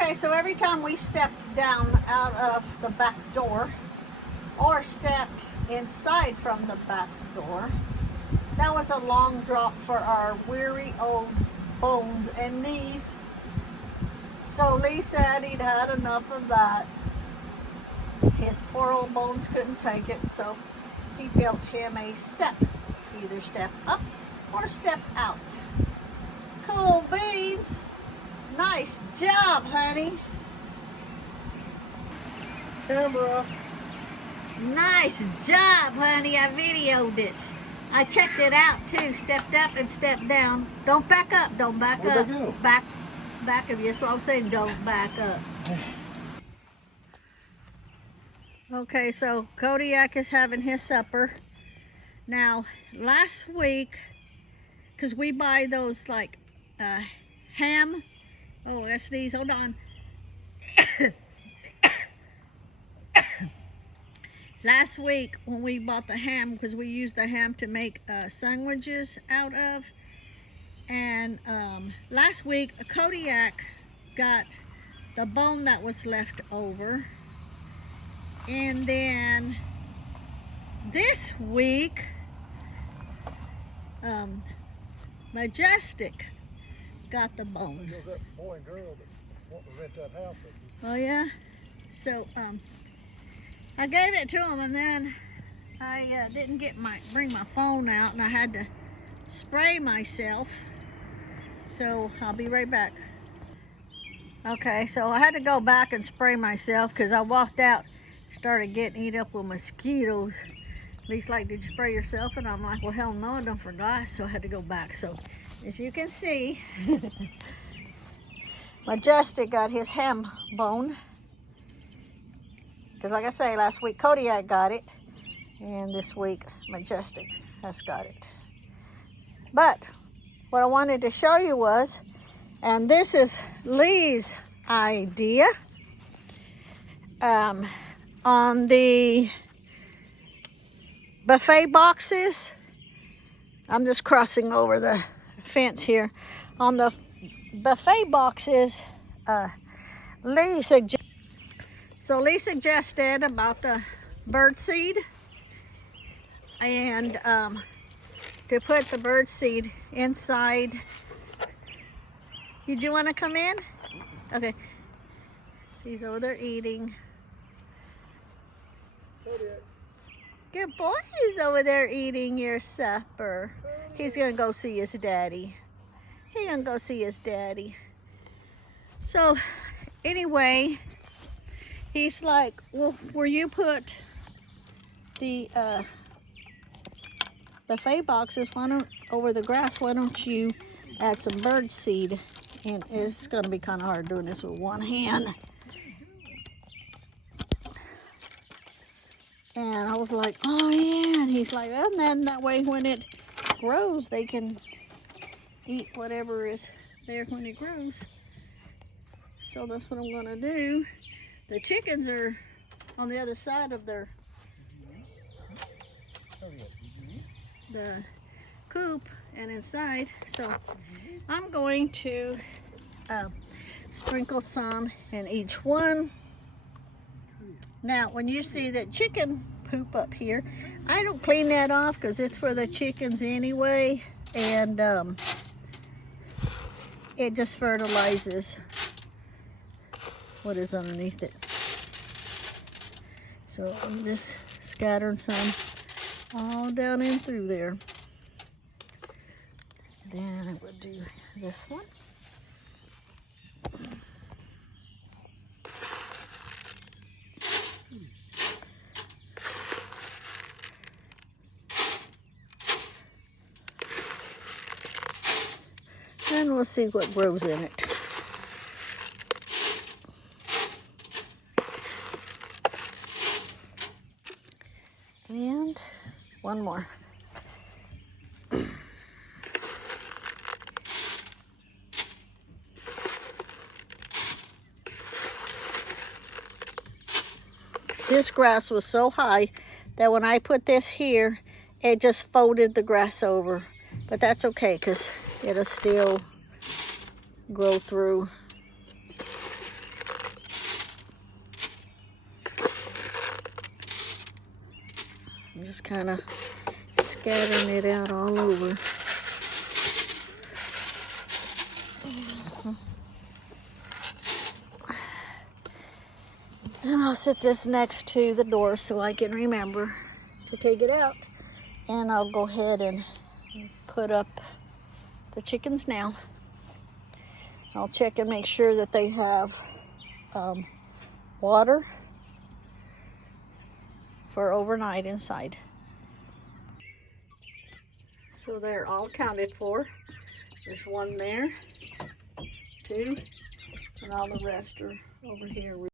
Okay, so every time we stepped down out of the back door or stepped inside from the back door, that was a long drop for our weary old bones and knees. So Lee said he'd had enough of that. His poor old bones couldn't take it, so he built him a step to either step up or step out. Cool beans. Nice job, honey. Camera. Nice job, honey. I videoed it. I checked it out too. Stepped up and stepped down. Don't back up. Don't back Where'd up. I go? Back of you. That's what I'm saying. Don't back up. Okay, so Kodiak is having his supper. Now, last week, because we buy those like ham. Oh, let's sneeze. Hold on. Last week when we bought the ham, because we used the ham to make sandwiches out of, and last week Kodiak got the bone that was left over, and then this week Majestic got the bone. It was that boy and girl that want to rent that house. Oh yeah? So I gave it to him, and then I didn't bring my phone out, and I had to spray myself. So I'll be right back. Okay, so I had to go back and spray myself because I walked out, started getting eaten up with mosquitoes. Least like, did you spray yourself? And I'm like, well, hell no, I done forgot. So I had to go back. So as you can see, Majestic got his ham bone. Because like I say, last week Kodiak got it, and this week Majestic has got it. But what I wanted to show you was, and this is Lee's idea, on the buffet boxes, I'm just crossing over the fence here. On the buffet boxes, Lee suggested about the bird seed, and to put the bird seed inside. Did you want to come in? Okay. So he's over there eating. Good boy, he's over there eating your supper. He's gonna go see his daddy. He's gonna go see his daddy. So anyway, he's like, well, where you put the buffet boxes, over the grass, why don't you add some bird seed? And it's gonna be kind of hard doing this with one hand. And I was like, oh yeah. And he's like, well, and then that way when it grows, they can eat whatever is there when it grows. So that's what I'm gonna do. The chickens are on the other side of the coop and inside. So I'm going to sprinkle some in each one. Now, when you see that chicken poop up here, I don't clean that off because it's for the chickens anyway, and it just fertilizes what is underneath it. So I'm just scattering some all down in through there. Then I would do this one. And we'll see what grows in it. And one more. This grass was so high that when I put this here, it just folded the grass over. But that's okay because it'll still grow through. I'm just kind of scattering it out all over. And I'll set this next to the door so I can remember to take it out. And I'll go ahead and put up the chickens now. I'll check and make sure that they have water for overnight inside. So they're all accounted for. There's one there, two, and all the rest are over here.